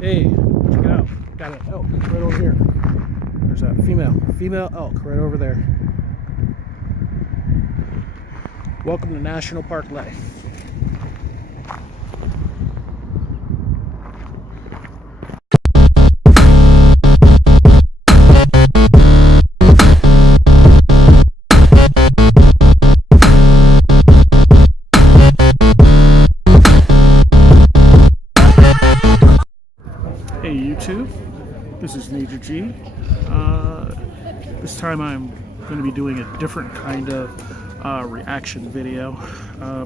Hey, check it out. Got an elk right over here. There's a female elk right over there. Welcome to National Park life. Hey YouTube, this is Major G. This time I'm going to be doing a different kind of reaction video,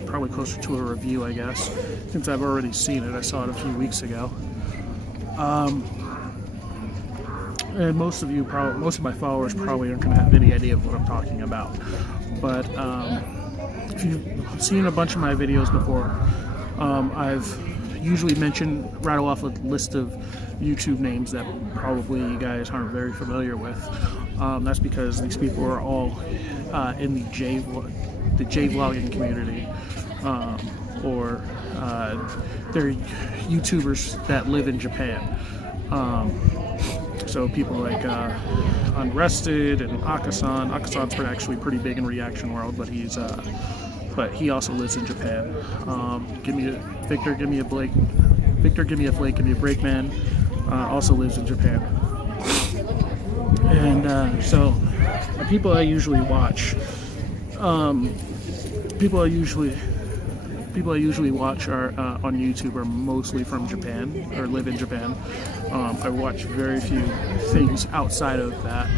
probably closer to a review, I guess, since I've already seen it. I saw it a few weeks ago. And most of my followers probably aren't going to have any idea of what I'm talking about. But if you've seen a bunch of my videos before, I've usually rattle off a list of YouTube names that probably you guys aren't very familiar with. That's because these people are all in the J-vlogging community, or they're YouTubers that live in Japan. So people like Unrested and Akasan. Akasan's actually pretty big in reaction world, but he also lives in Japan. Victor, give me a Flake, give me a Breakman, also lives in Japan. And so the people I usually watch, people I usually watch are on YouTube are mostly from Japan or live in Japan. I watch very few things outside of that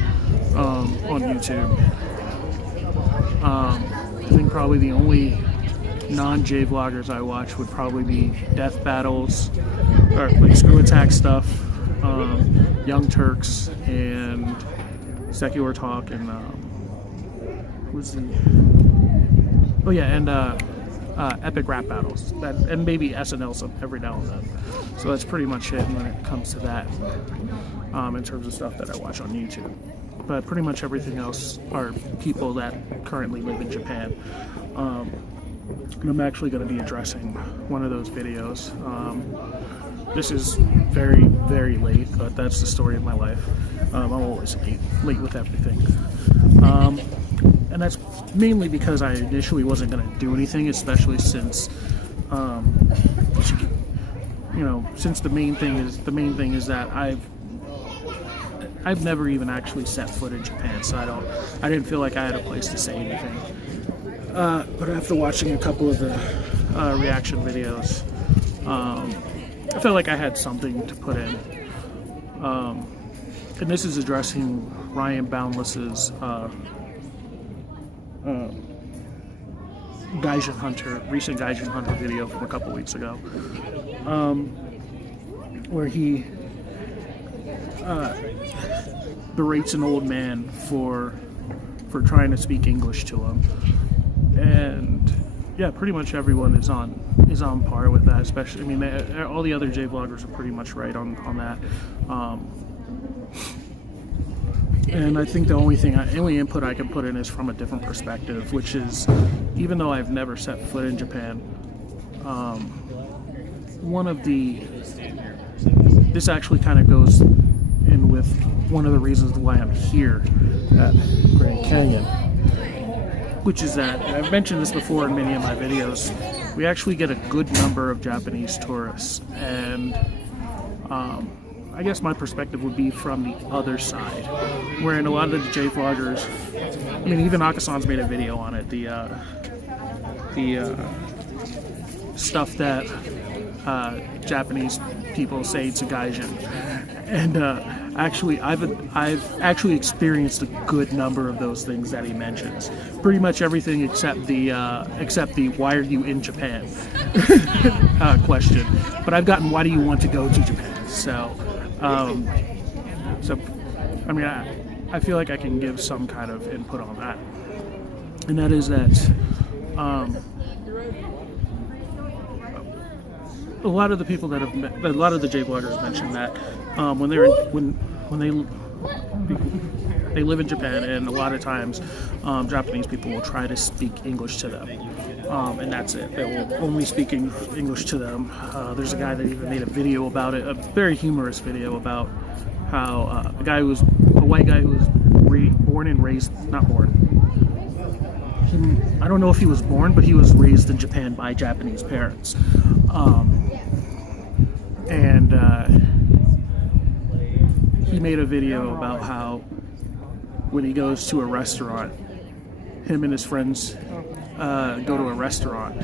on YouTube. I think probably the only non-J vloggers I watch would probably be Death Battles, or like Screw Attack stuff, Young Turks, and Secular Talk, and Epic Rap Battles, and maybe SNL every now and then. So that's pretty much it when it comes to that, in terms of stuff that I watch on YouTube. But pretty much everything else are people that currently live in Japan. And I'm actually going to be addressing one of those videos. This is very, very late, but that's the story of my life. I'm always late with everything. And that's mainly because I initially wasn't going to do anything, especially since, since the main thing is that I've never even actually set foot in Japan, so I didn't feel like I had a place to say anything. But after watching a couple of the reaction videos, I felt like I had something to put in. And this is addressing Ryan Boundless's recent Gaijin Hunter video from a couple weeks ago, where he berates an old man for trying to speak English to him. And yeah, pretty much everyone is on par with that. Especially, all the other J vloggers are pretty much right on that. And I think the only input I can put in is from a different perspective, which is, even though I've never set foot in Japan, this actually kind of goes in with one of the reasons why I'm here at Grand Canyon, which is that, and I've mentioned this before in many of my videos, we actually get a good number of Japanese tourists, and I guess my perspective would be from the other side, wherein a lot of the J vloggers, even Akasan's made a video on it, the stuff that Japanese people say to Gaijin, and I've actually experienced a good number of those things that he mentions. Pretty much everything except the "Why are you in Japan?" question. But I've gotten "Why do you want to go to Japan?" So, I feel like I can give some kind of input on that, and that is that a lot of the people that a lot of the J vloggers mentioned that when they live in Japan, and a lot of times Japanese people will try to speak English to them. and that's it. They will only speak English to them. There's a guy that even made a video about it, a very humorous video about how a white guy who was born and raised, not born. I don't know if he was born, but he was raised in Japan by Japanese parents. He made a video about how when he goes to a restaurant, him and his friends go to a restaurant.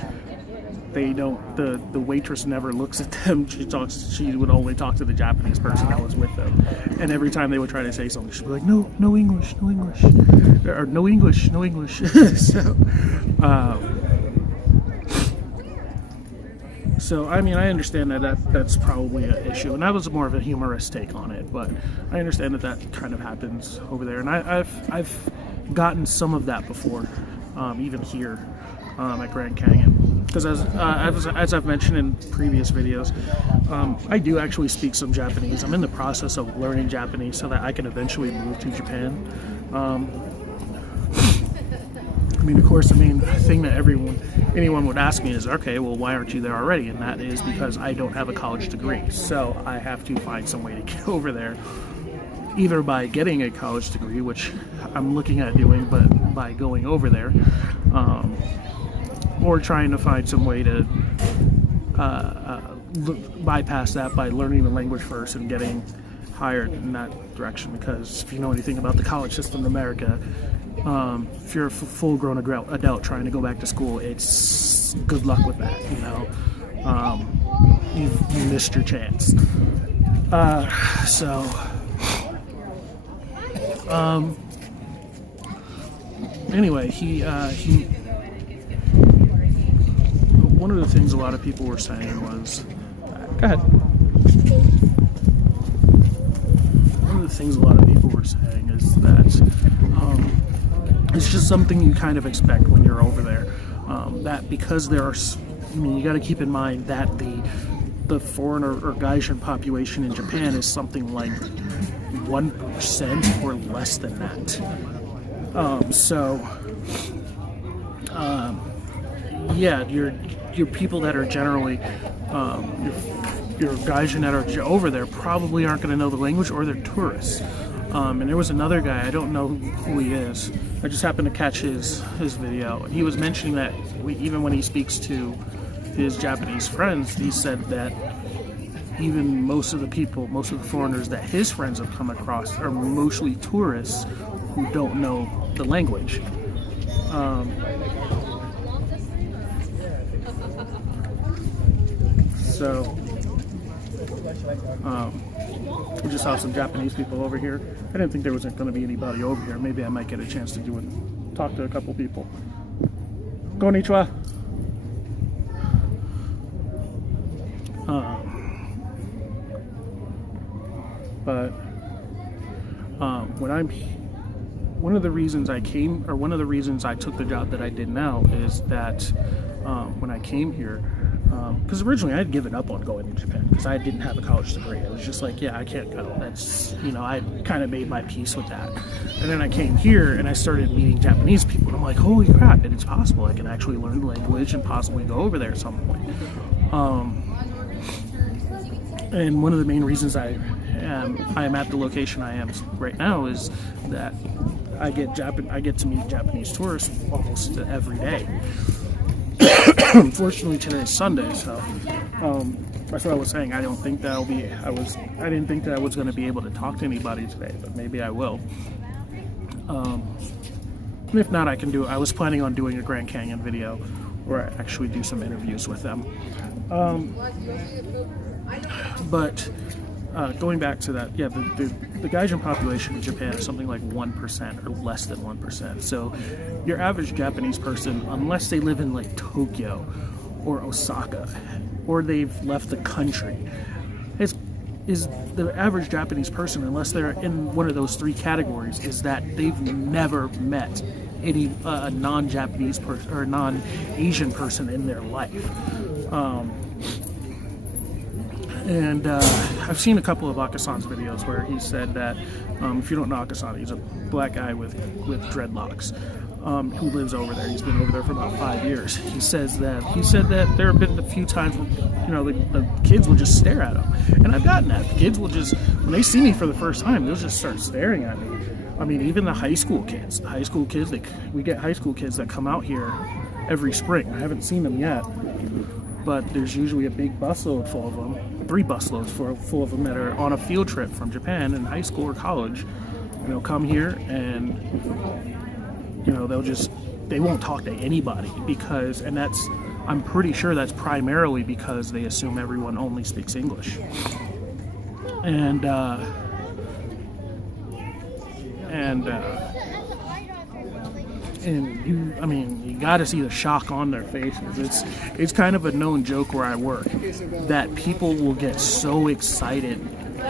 They don't. The waitress never looks at them. She would only talk to the Japanese person that was with them. And every time they would try to say something, she'd be like, "No, no English, no English," or "No English, no English." So I mean, I understand that's probably an issue, and that was more of a humorous take on it. But I understand that kind of happens over there, and I've gotten some of that before, even here at Grand Canyon. Because as I've mentioned in previous videos, I do actually speak some Japanese. I'm in the process of learning Japanese so that I can eventually move to Japan. I mean, of course, the main thing that anyone would ask me is, okay, well, why aren't you there already? And that is because I don't have a college degree. So I have to find some way to get over there, either by getting a college degree, which I'm looking at doing, but by going over there, or trying to find some way to bypass that by learning the language first and getting hired in that direction. Because if you know anything about the college system in America, if you're a full-grown adult trying to go back to school, it's good luck with that. You know, you missed your chance. Anyway, he one of the things a lot of people were saying was, go ahead. One of the things a lot of people were saying is that it's just something you kind of expect when you're over there. That because you got to keep in mind that the foreigner or Gaijin population in Japan is something like 1% or less than that. Your people that are generally your Gaijin that are over there probably aren't going to know the language, or they're tourists. And there was another guy, I don't know who he is. I just happened to catch his video, and he was mentioning that even when he speaks to his Japanese friends, he said that even most of the foreigners that his friends have come across are mostly tourists who don't know the language. We just saw some Japanese people over here. I didn't think there was going to be anybody over here. Maybe I might get a chance to talk to a couple people. Konnichiwa. One of the reasons I took the job that I did now is that when I came here, because originally I had given up on going to Japan because I didn't have a college degree. I was just like, yeah, I can't go. That's, I kind of made my peace with that. And then I came here and I started meeting Japanese people. And I'm like, holy crap, it's possible. I can actually learn the language and possibly go over there at some point. And one of the main reasons I am at the location I am right now is that I get to meet Japanese tourists almost every day. Unfortunately, today's Sunday, so that's what I was saying. I didn't think that I was going to be able to talk to anybody today, but maybe I will. And if not, I can do it. I was planning on doing a Grand Canyon video where I actually do some interviews with them. But going back to that, yeah, the Gaijin population in Japan is something like 1% or less than 1%. So your average Japanese person, unless they live in like Tokyo or Osaka, or they've left the country, is the average Japanese person, unless they're in one of those three categories, is that they've never met any non-Japanese person or non-Asian person in their life. And I've seen a couple of Akasan's videos where he said that, if you don't know Akasan, he's a black guy with dreadlocks. who lives over there. He's been over there for about 5 years. He said that there have been a few times when, you know, the kids will just stare at him. And I've gotten that. The kids will just, when they see me for the first time, they'll just start staring at me. I mean, even the high school kids, we get high school kids that come out here every spring. I haven't seen them yet, but there's usually a big busload full of them, 3 busloads full of them that are on a field trip from Japan in high school or college. And they'll come here and, you know, they won't talk to anybody because, and I'm pretty sure that's primarily because they assume everyone only speaks English. And you got to see the shock on their faces. It's kind of a known joke where I work that people will get so excited,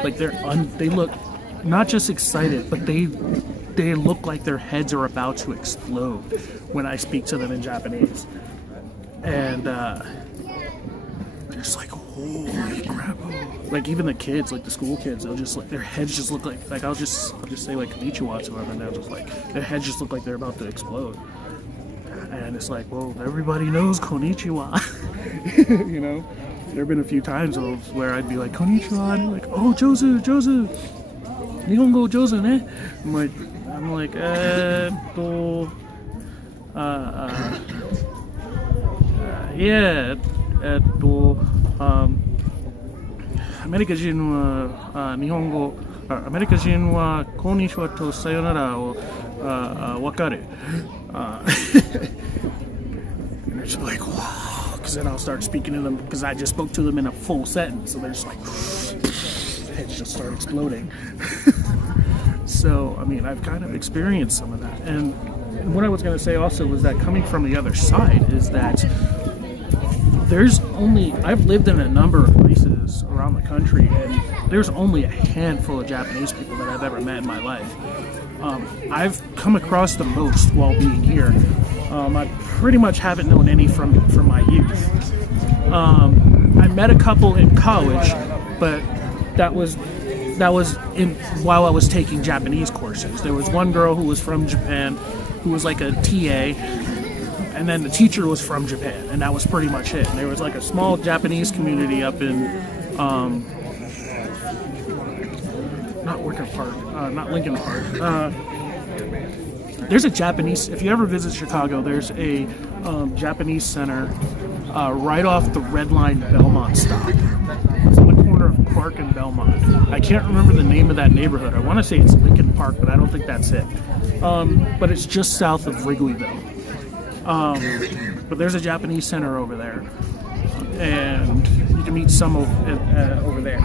like they look not just excited, but they look like their heads are about to explode when I speak to them in Japanese, and they're just like, holy crap! Like even the kids, like the school kids, they'll just like their heads just look like I'll just say like konnichiwa to them, and they'll just like their heads just look like they're about to explode. And it's like, well, everybody knows konnichiwa. You know, there have been a few times where I'd be like konnichiwa, and they're like, oh, jozu, nihongo jozu ne. I'm like, yeah, アメリカ人は日本語、アメリカ人はこんにちはとさよならを分かる。And they're just like, wow, because then I'll start speaking to them because I just spoke to them in a full sentence, so they're just like, heads just start exploding. So, I mean, I've kind of experienced some of that. And what I was going to say also was that coming from the other side is that I've lived in a number of places around the country, and there's only a handful of Japanese people that I've ever met in my life. I've come across the most while being here. I pretty much haven't known any from my youth. I met a couple in college, but that was while I was taking Japanese courses. There was one girl who was from Japan, who was like a TA, and then the teacher was from Japan, and that was pretty much it. And there was like a small Japanese community up in not Lincoln Park. There's a Japanese. If you ever visit Chicago, there's a Japanese center right off the Red Line Belmont stop. It's on the corner of Park and Belmont. I can't remember the name of that neighborhood. I want to say it's Lincoln Park, but I don't think that's it. But it's just south of Wrigleyville. But there's a Japanese center over there, and you can meet some over there.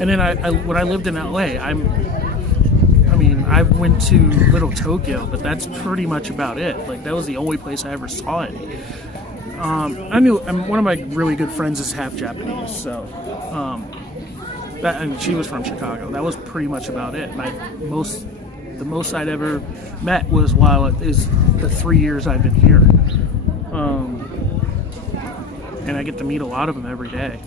And then when I lived in LA, I went to Little Tokyo, but that's pretty much about it. Like that was the only place I ever saw it. One of my really good friends is half Japanese, so and she was from Chicago. That was pretty much about it. The most I'd ever met was the 3 years I've been here, and I get to meet a lot of them every day.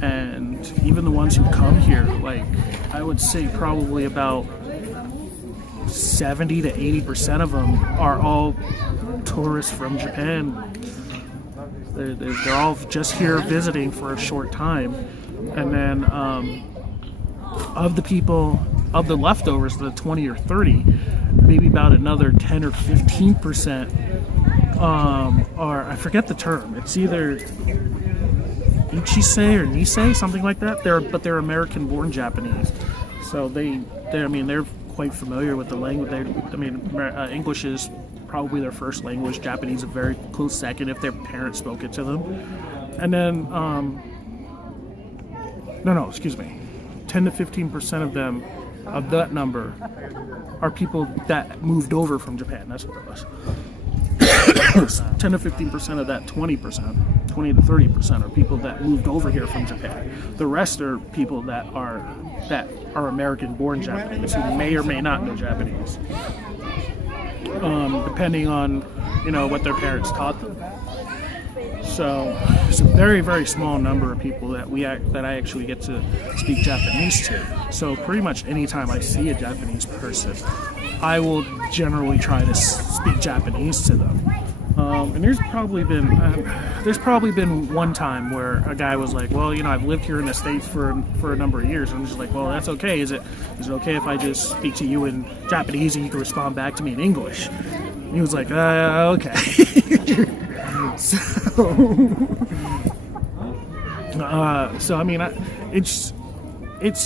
And even the ones who come here, like I would say probably about 70 to 80% of them are all tourists from Japan. They're all just here visiting for a short time, and then of the leftovers, the 20 or 30, maybe about another 10 or 15% are, I forget the term. It's either Ichisei or Nisei, something like that. They're American-born Japanese, so they're quite familiar with the language. English is probably their first language. Japanese a very close second if their parents spoke it to them. And then 10 to 15% of them, of that number, are people that moved over from Japan. That's what it was. 10 to 15% of that 20 to 30% are people that moved over here from Japan. The rest are people that are American-born Japanese who may or may not know Japanese, depending on what their parents taught them. So it's a very, very small number of people that I actually get to speak Japanese to. So pretty much anytime I see a Japanese person, I will generally try to speak Japanese to them. And there's probably been one time where a guy was like, well, I've lived here in the States for a number of years. And I'm just like, well, that's okay. Is it okay if I just speak to you in Japanese and you can respond back to me in English? And he was like, okay. So I mean, it's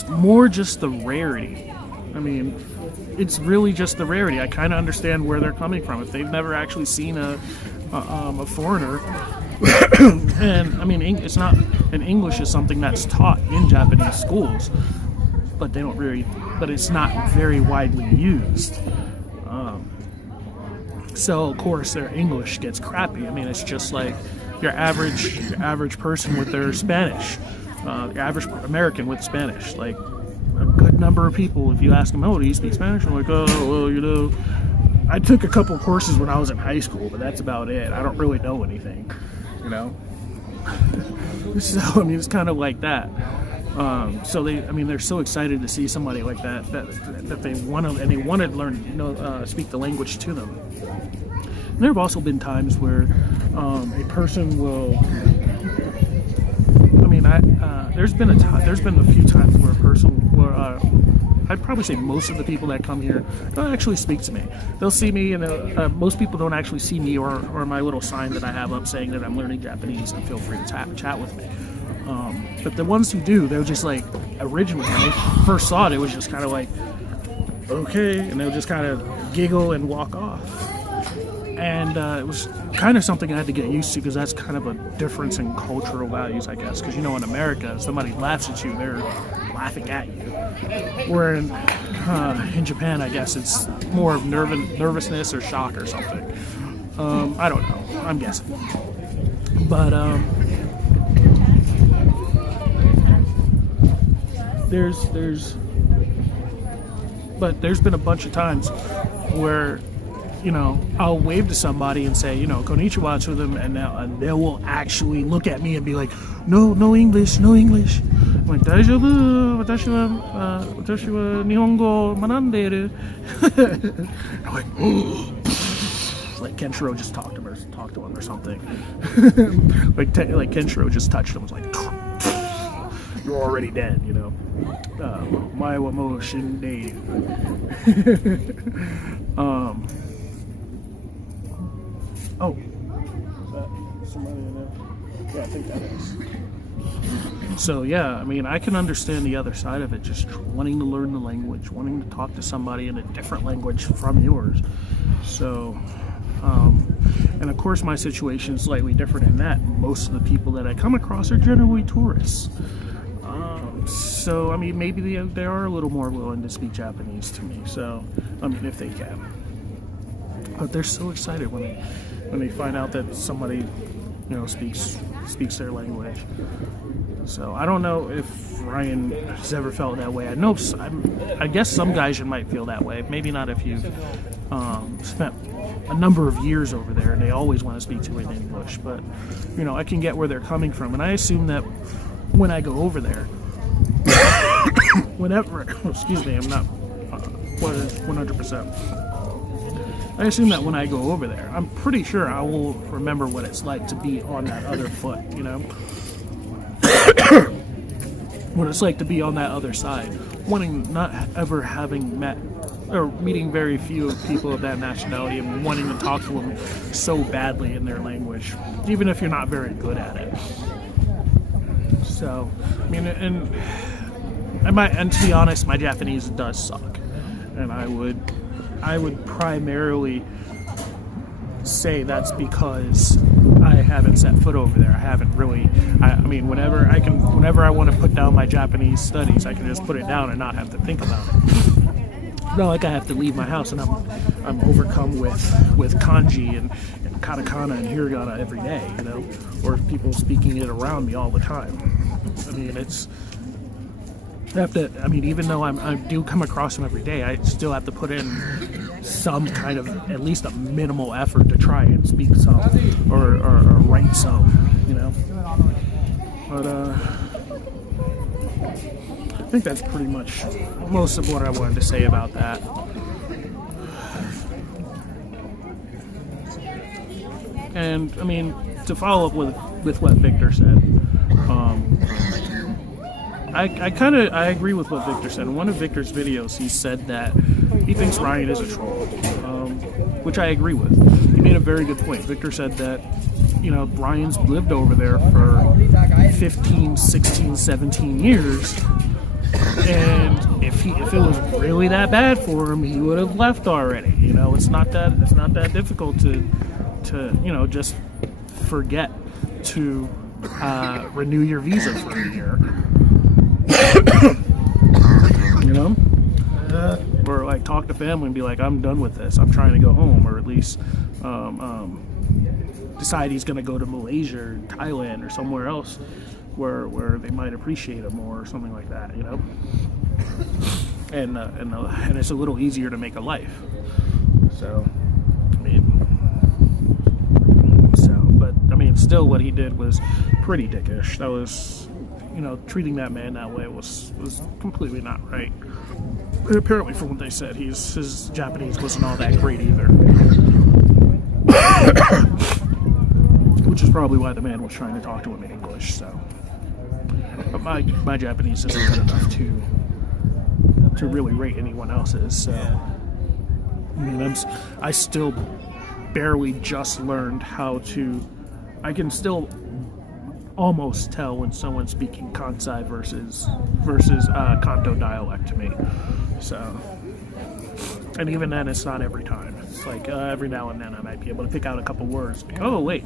more just the rarity. I mean, it's really just the rarity. I kind of understand where they're coming from. If they've never actually seen a foreigner, and I mean, it's not, and English is something that's taught in Japanese schools, but it's not very widely used. So of course their English gets crappy. I mean, it's just like your average person with their Spanish, your average American with Spanish. Like a good number of people, if you ask them, oh, do you speak Spanish? I'm like, oh, well, I took a couple courses when I was in high school, but that's about it. I don't really know anything, So I mean, it's kind of like that. So they're so excited to see somebody like that they want to learn, speak the language to them. And there have also been times where a person will. I mean, there's been a few times where a person will. I'd probably say most of the people that come here don't actually speak to me. They'll see me, and most people don't actually see me or my little sign that I have up saying that I'm learning Japanese and feel free to chat with me. But the ones who do, they're just like, originally when they first saw it was just kind of like, okay, and they'll just kind of giggle and walk off. And it was kind of something I had to get used to, because that's kind of a difference in cultural values, I guess. Because in America, if somebody laughs at you, they're laughing at you. Where in Japan, I guess it's more of nervousness or shock or something. I don't know. I'm guessing. But there's been a bunch of times where I'll wave to somebody and say, konnichiwa to them, and they will actually look at me and be like, no English. I'm like, daijoubu, watashi wa nihongo mananderu. I'm like, like Kenshiro just talked to him or something. like Kenshiro just touched him. Was like, you're already dead, Mae wa mou shindeiru. Oh, is that somebody in there? Yeah, I think that is. So yeah, I mean, I can understand the other side of it, just wanting to learn the language, wanting to talk to somebody in a different language from yours. So, and of course my situation is slightly different in that most of the people that I come across are generally tourists. So, I mean, maybe they are a little more willing to speak Japanese to me, so, I mean, if they can. But they're so excited when they find out that somebody, speaks their language. So I don't know if Ryan has ever felt that way. I guess some guys might feel that way. Maybe not if you've spent a number of years over there and they always want to speak to you in English. But I can get where they're coming from, and I assume that when I go over there, excuse me, I'm not 100%. I assume that when I go over there, I'm pretty sure I will remember what it's like to be on that other foot, what it's like to be on that other side, not ever having met or meeting very few people of that nationality and wanting to talk to them so badly in their language, even if you're not very good at it. So, I mean, and to be honest, my Japanese does suck, and I would primarily say that's because I haven't set foot over there. I haven't really. I mean, whenever I want to put down my Japanese studies, I can just put it down and not have to think about it. Not like I have to leave my house and I'm overcome with kanji and katakana and hiragana every day, or people speaking it around me all the time. I mean, I have to, I mean, even though I do come across him every day, I still have to put in some kind of, at least a minimal effort to try and speak some or write some, you know. But I think that's pretty much most of what I wanted to say about that. And I mean, to follow up with what Victor said, I agree with what Victor said. In one of Victor's videos, he said that he thinks Ryan is a troll, which I agree with. He made a very good point. Victor said that, you know, Ryan's lived over there for 15, 16, 17 years, and if it was really that bad for him, he would have left already. You know, it's not that difficult to you know, just forget to renew your visa for a year. You know, or like talk to family and be like, I'm done with this, I'm trying to go home, or at least decide he's going to go to Malaysia or Thailand or somewhere else where they might appreciate him more, or something like that, you know. And it's a little easier to make a life. So I mean, still, what he did was pretty dickish. That was, you know, treating that man that way was completely not right. And apparently, from what they said, his Japanese wasn't all that great either. Which is probably why the man was trying to talk to him in English. So, but my Japanese isn't good enough to really rate anyone else's. So, I mean, I still barely just learned how to. I can still almost tell when someone's speaking Kansai versus Kanto dialect to me. So, and even then, it's not every time. It's like every now and then I might be able to pick out a couple words. Like, oh wait,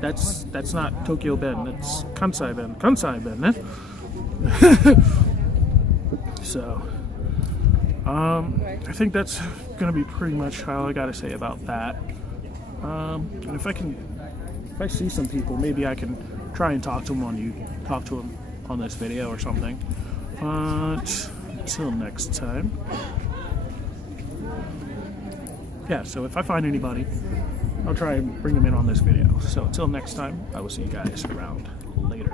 that's not Tokyo Ben. That's Kansai Ben. Kansai Ben. So, I think that's gonna be pretty much all I gotta say about that. And if I see some people, maybe I can try and talk to them on this video or something. But until next time. Yeah, so if I find anybody, I'll try and bring them in on this video. So until next time, I will see you guys around later.